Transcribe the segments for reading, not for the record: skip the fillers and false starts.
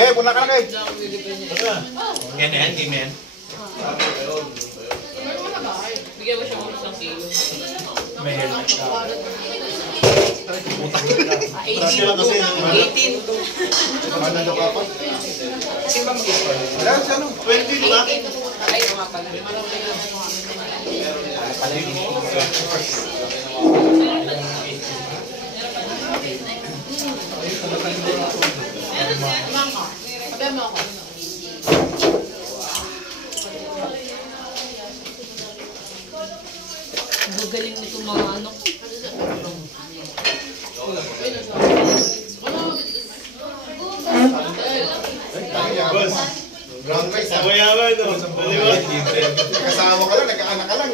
Okay, puna ka na kayo. Yan yan, game yan. Bigyan mo siya ng isang kilo. May helmet ka. 18. Kamanda daw ka pa. Kasi ba mag-score? Wala, siya no. 20 ba? Ay, nga pala. Sabi mo ako. Gagaling nito mga ano. Boss. Ground rice ha. Mayaman no? Kasama ka lang, nagkaanak ka lang.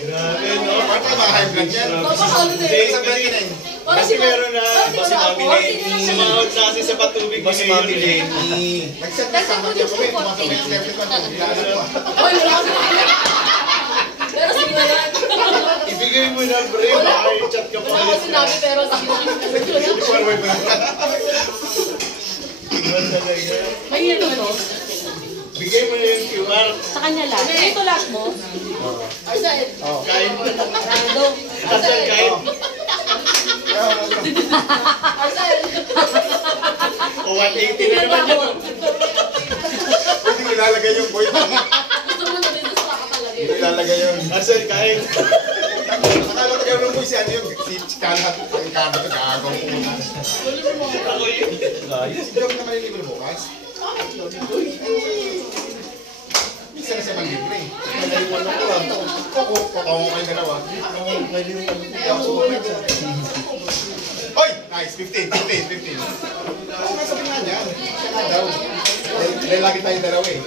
Grabe no? Parang tayo mga high blood yan. Kasi meron na si Mami Lenny. Sumahod na kasi sa patubig ni Mami Lenny. Nag-set na sama niya kami. Tumasabay sa level 1. Ilaanan mo. Oy, wala kasi. Pero sige na yan. Ibigay mo na pre, baka i-chat ka pa. Wala ako sinabi pero sige na. May hilo to. Bigay mo na yung QR. Sa kanya lang. Ito lahat mo. Arsael. Kain. Rando. Arsael, kain. Arsael. O 180 na naman yun. Hindi ko ilalagay yung boy. Gusto mo na dito sa kakalaga. Hindi ko ilalagay yung... Arsael, kain. Akala ko tayo ng boy si ano yung... Si Chikala. Ang kama ito gagawin. Ako yun. Si Job naman yung libre bukas. Isa na siya mag-libre. Naliwan ako lang. Kukungo kayo dalawa. Oy! Nice! 15. Oo nga sabi nga niya. Siya nga daw. Dahil lagi tayong dalawa eh.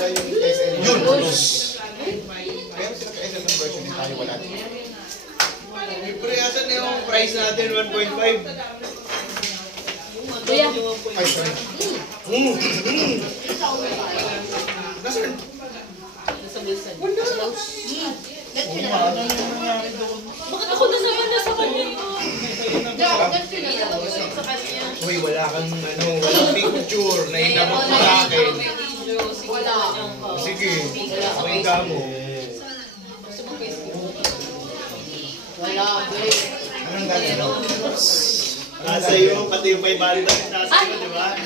Siya yung SL. Yun! Pero sila ka SL ng version din tayo wala. Libre, asan na yung price natin? 1.5. Kuya. Ay, sorry. Nasaan? Nasa Wilson. Bakit ako nasabi na sa kanya yun? Sa kanya. Uy, wala kang ano, walang picture na inabot mo sa akin. Wala. Sige, pakita mo. Wala, wait. Anong gagawin? Nasa iyo, pati yung 500 nasa iyo, di ba?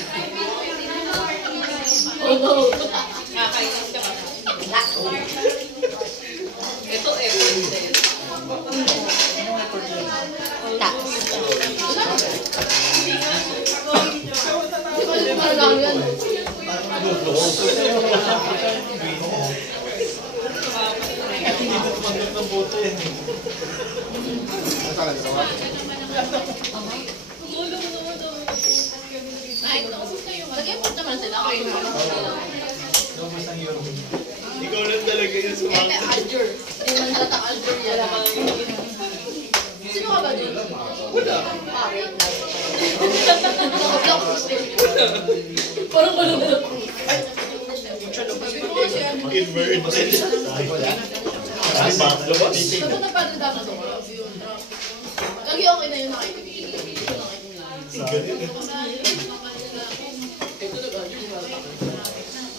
Oo. Kakainis ka ba? Ito, effort din. Tax. Parang yan. Hindi ko tumanggap ng boto yan. Ano talaga sa wala? Nag-effort naman sila. Ikaw lang talaga yung sumangkot. Aljur. Hindi man halata Aljur yan. Sino ka ba dun? Wala. Pare. Parang wala na. Emergency. Ay, bakit lumabas? Sabi na parang dapat ako. Lagi okay na yun nakikita.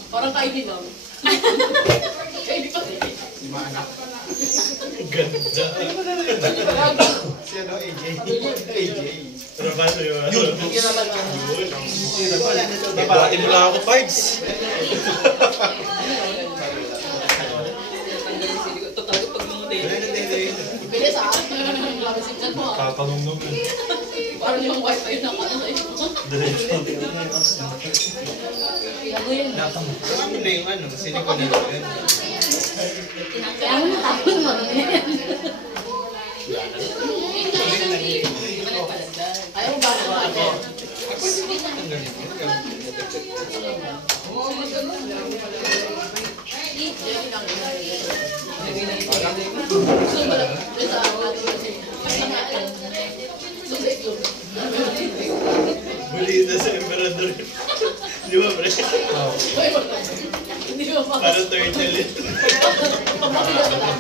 Parang kainin lang. Kainin pa. Lima anak. Ganda. Si ano, AJ. Ano ba sa'yo? Yun. Yun naman ako. Babatiin mo lang ako, Fives. Ito talaga pag mamuti. Bilis ah. Labasin dyan mo ah. Tatanong Parang yung wifi na ka na sa'yo. Gago yun. Alam mo na yung ano, silikon na yun. Kaya mo natapon mo. Ayaw mo ba ako? Bulita sa emperador. Di ba, pre? Hindi mo pa. Parang turtle yun. Pamakilat lang.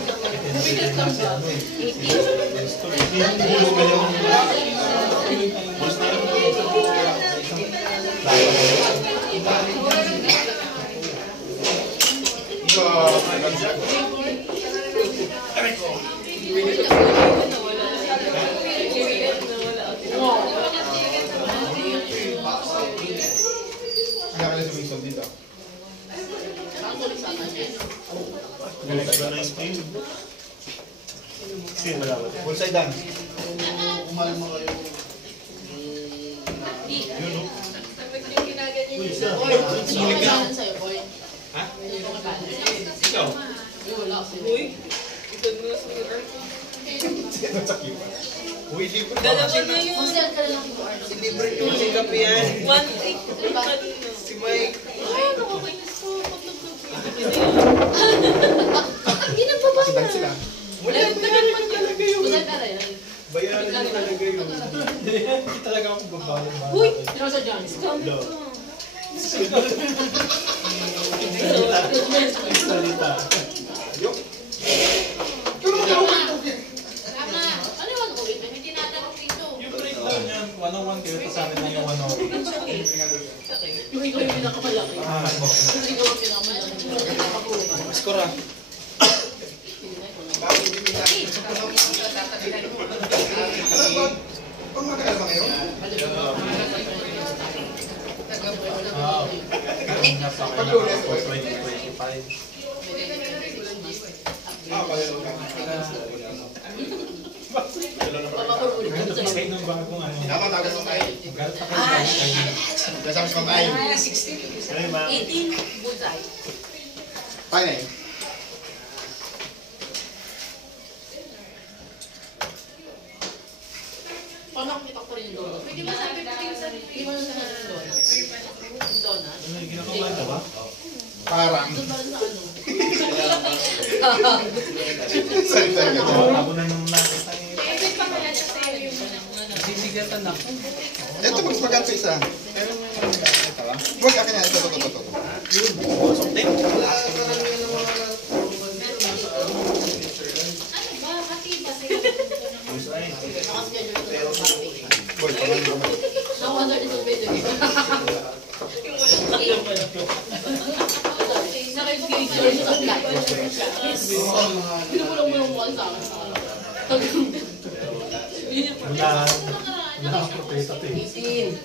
Bigat lang siya. 18. Bullseye dan. Umalma kayo. Sulit ka. Ha? Ikaw? Uy. Ito mo sa mga. Sino sa kipa? Uy, libre. Dalawa na yun. Libre yung si Kapi yan. 1-8. Si Mike. Ay, nakakainis ko. Hindi nagbabayad. Sila. Wala yung talaga yun. Bayaran mo talaga yun. Hindi talaga ako babae. Uy! Tinasa dyan. Scam ito. Salita. Yung. Tama. Ano yung 108? May tinatanong dito. Yung breakdown yan, 101 kayo, tapos sa amin lang yung 108. Yung ikaw yung pinakamalaki. Yung ikaw yung pinakamalaki. Score ah. Pag matagal ba ngayon? Ang nasa akin na ako, 2025. Palalo ka. Ganito pa kayo ng bagong ano. Tama, tawag mo tayo. Ganito pa kayo ng bagong. Kasama sa tayo. 18. Bullseye. Tayo na yun. Paano kita ko rin yung donut? Pwede ba sabi ko yung sabi? Hindi mo nang sinabi yung donut? Yung donut? Ano yung ginagawa na ba? Parang. Doon ba rin sa ano? Salita ka dyan. Ako na nung nakita eh. Sisigatan ako. Ito, magpagan sa isa. Huwag akin yan. Ito. Boy, paman mo naman. Nakawonder ito pwede. Naka-picture sa flat. Pinupulong mo yung mukha sa akin. Wala ang propeso ito eh.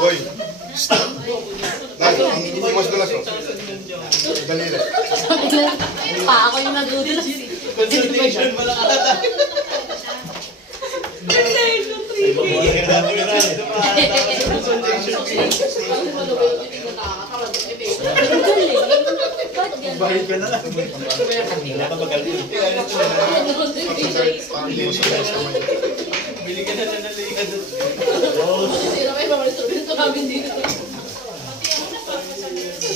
Boy. Dahil, ang mas dulas ko. Dalila. Pa, ako yung nadudulas. Consultation mo lang ata. Bahid ka na lang. Hindi ka magaling. Bili ka na lang ng liga doon. Sira may mga instrumento namin dito.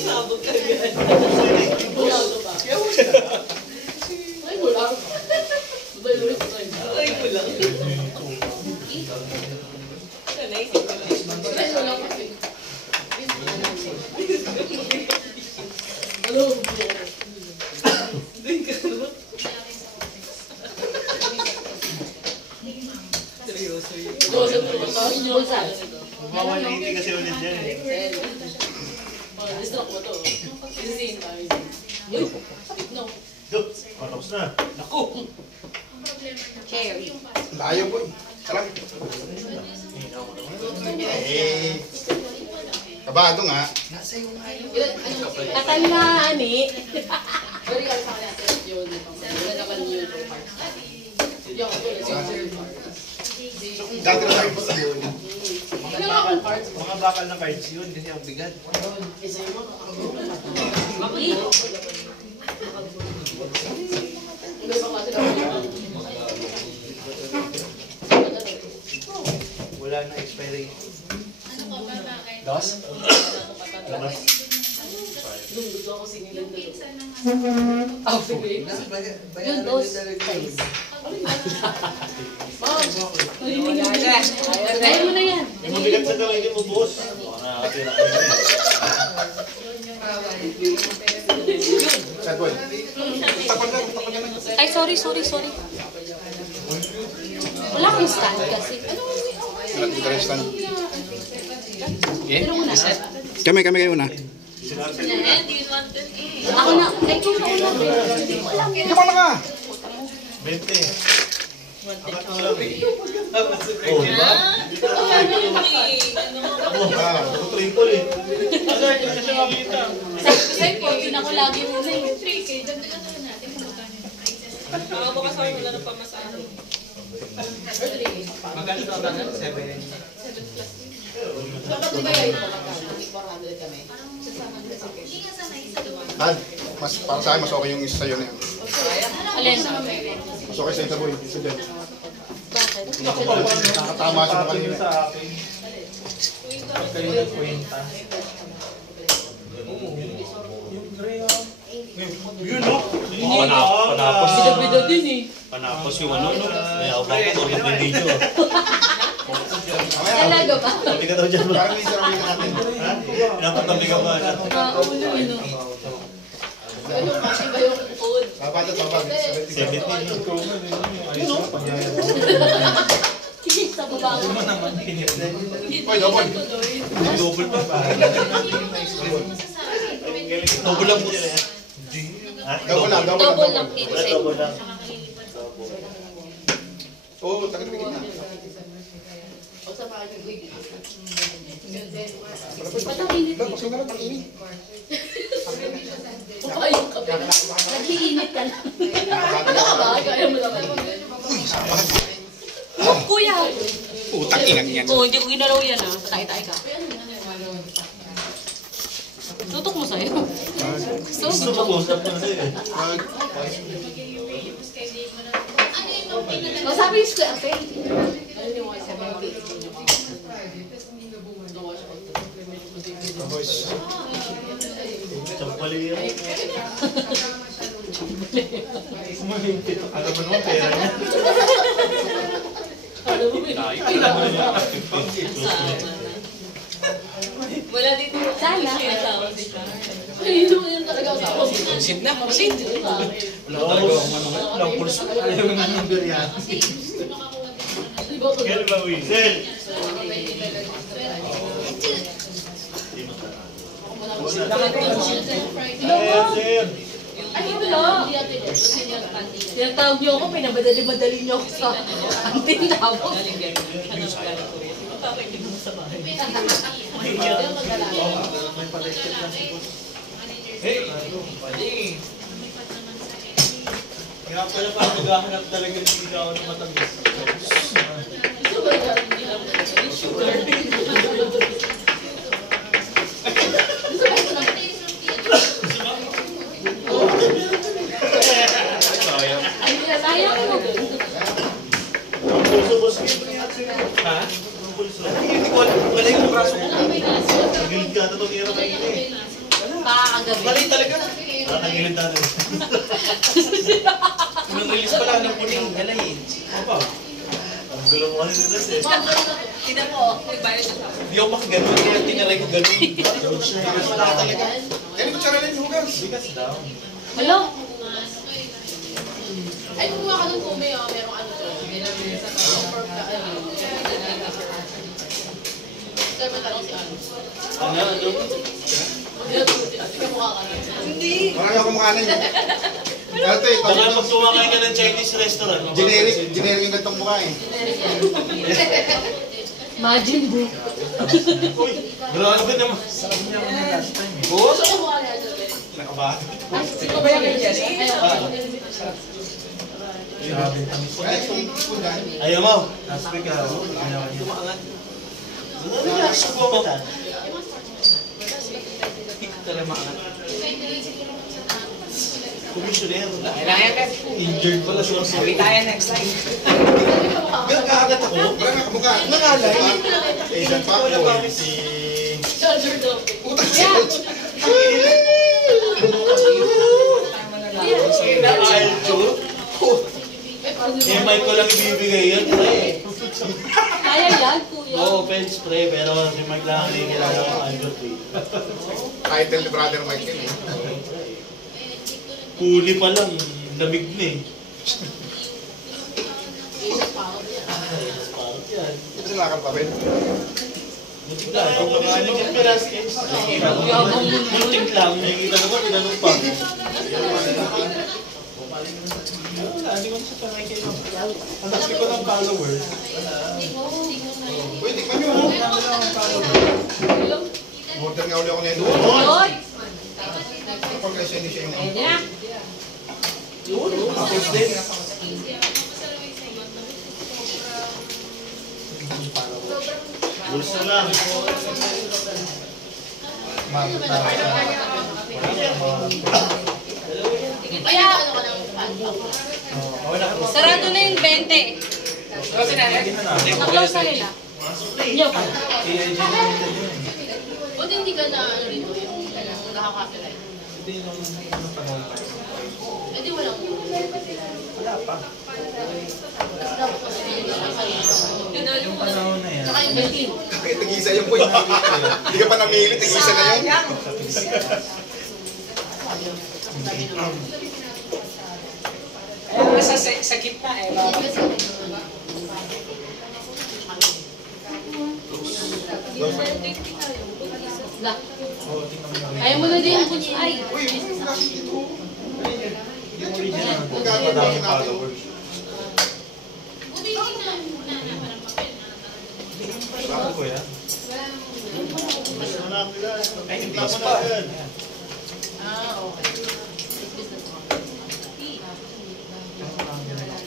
Sabog ka yan. Wala ka pa. Ay, wala. Ay, wala. Ay, wala kasi. Hello. Doon ka naman. Seryoso yun. Seryoso yun. Mawaliti kasi ulit yan eh. Distract mo to. Isisin pa. Uy, no. Tapos na. Naku! Cherry. Layo, boy. Sarap. Eh. Kabado nga. Katandaan eh. Pero yung sa kanya, yun. Wala naman yun. Yung Dati na tayo sa yun. Mga bakal na cards yun kasi ang bigat. Wala na expiry. Dos? Labas. gusto ako sinilan doon. Ah, sige. Yun, dos. Kaya mo na yan. May mabigat sa gawin mo, boss. Nakakatira ka na. Sad boy. Tapan na. Ay, sorry. Wala akong stand kasi. Ano? Hindi ka rin stand. Pero muna. Kami kayo na. Ako na. Ay, kung ako na. Ikaw na ka! 20. Oh, diba? Triple eh. Sabi ko sa'yo, 14 ako lagi muna eh. Baka bukas ako wala na pamasahe. Magkano ba ba? 7. Dapat di ba yun po magkano? 400 kami. Dad, mas, para sa akin, mas okay yung isa sa'yo na yan. Alin? Mas okay sa isa boy, isa dyan. Bakit? Nakatama siya mo kanina. Sa akin. Pag kayo nagkwenta. Yung Graham. Yun no? Panapos. Bida-bida din eh. Panapos yung ano no? May awang ko tulad ng video. Talaga ba? Tabi ka daw dyan ba? Parang may sarili natin. Dapat tabi ka ba? Maulo eh no. Ano kasi ba yung code? Papatot, papatot. 17. Ayun no? Sa baba ko. Oy, double. Double pa ba? Double lang po sila yan. Double lang, double lang. Double lang pinset. Double lang. Oo, tagal-tigil na. O sa mga nag-wig. Patakinit eh. Pasok na lang, pag-init. Baka yung kape. Nag-iinit ka lang. Wala ka ba? Kaya mo naman. Kuya! Putang inang yan. Oo, hindi ko ginalaw yan ah. Patay-tay ka. Tutok mo sa'yo. Gusto Gusto mo? ko usap na sa'yo eh. O sabi yung square okay? Ano yung 70? Boys. Champali yan. Sumahigpit. Alam mo naman pera niya. Alam mo yun? Wala dito. Sana. Asawa si Ay, yun talaga asawa. Sit na, sit. Wala talaga akong ano. Walang pulso. Ayaw nga ng biryani. Iba ko. Kaya ba, Wiesel? Kaya, sir. Ay, wala. Tinatawag niyo ako, pinabadali-madali niyo ako sa kantin tapos. May palekit lang si boss. Hey, pali. Kaya pala parang naghahanap talaga ng ikaw ng matamis. Sayang mo. Ang pulso, boss. Ha? Ang pulso. Hindi ko alam. Wala yung braso ko. Nagilid ka na itong hero kayo eh. Pakakagabi. Mali talaga. Nakagilid natin. Nung release pala ng puning alay eh. Opa. Ang gulo mo kasi dito eh. Tinan mo, nagbayad siya sa Hindi ako makaganon. Kaya tinaray ko ganun. Wala talaga. Yan ito tsara rin hugas. Bigas daw. Hello? Ay, kumuha ka ng kume, oh. Merong ano to. Sabi mo tanong si ano. Ano? Hindi. Marami akong makanan yun. Ano to eh, Baka tawag pag ito. kumakain ka ng Chinese restaurant. Generic yung gantong mukha eh. Imagine mo. Uy, grabe naman. Sarap niya ako na last time eh. Oo, sa Kumuha niya sa nakabahan. Sino ba yung Jenny? Grabe tamis. Ay, kung dahil. Ayaw mo. Last week ah. Ayaw niya. Tumaangat. Relax po ka. Tara maangat. Commissioner. Kailangan ka. Injured pala siya. Sabi tayo next time. Gagagat ako. Wala nga kamukha. Nangalay. Asian pa Wala ako pa. eh. Si... Charger daw. Putang si Coach. Aljo. Eh, mic ko lang ibibigay yan. Kaya yan, kuya. Oo, pen spray. Pero si mic lang ang kailangan ng Aljo 3. Title ni Brother Mike yun eh. Huli pa lang. Lamig na eh. Hindi ba sila nakakalapit? Butik lang. Kung ano yung Velasquez. Butik lang. Nakikita naman, tinanong pa. Wala, hindi ko na sa panay kayo. Ang laki ko ng follower. Uy, tikman nyo. Order nga uli ako nito. Oy! Kapag kasi hindi siya yung... Ayan na. Tapos din. Bulsa lang. Kaya ano ka ng Sarado na yung 20. Na-close na nila. Inyo pa. Buti hindi ka na ano rito, yung nakaka-copyright. Eh di walang Wala pa. dapat kasi Yung panahon na yan. saka yung building. Kahit tig-isa yun po yung hindi ka pa namili, tig-isa na yun. Ayun, sa gitna eh. Ayaw mo na din ang kunyay. Ay! Uy, yung last dito. Yung original. Gagawin Madami natin. followers. Bakit ko yan? Basta na nila. Ay, hindi Tapos pa. na agad. Ah, okay.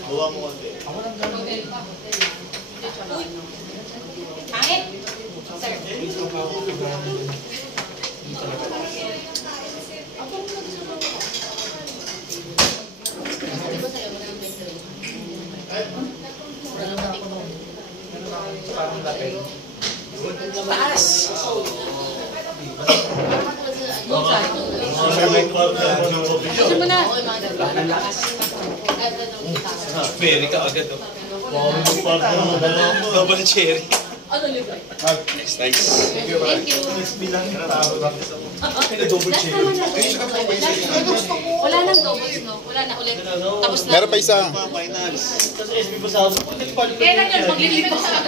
Bawa mo konti. Ako lang gano'n. Pangit! Parang lapel. Taas! Gusto mo na. Very ka agad oh. Double cherry. Ano libre? Nice, nice. Thank you. Bilang yung tao. Double Last cherry. naman na. Wala nang doubles, no? Wala na ulit. Tapos na. Meron pa isa. Finals. Tapos SB pa sa ako. Kailan yun? Maglilipas sa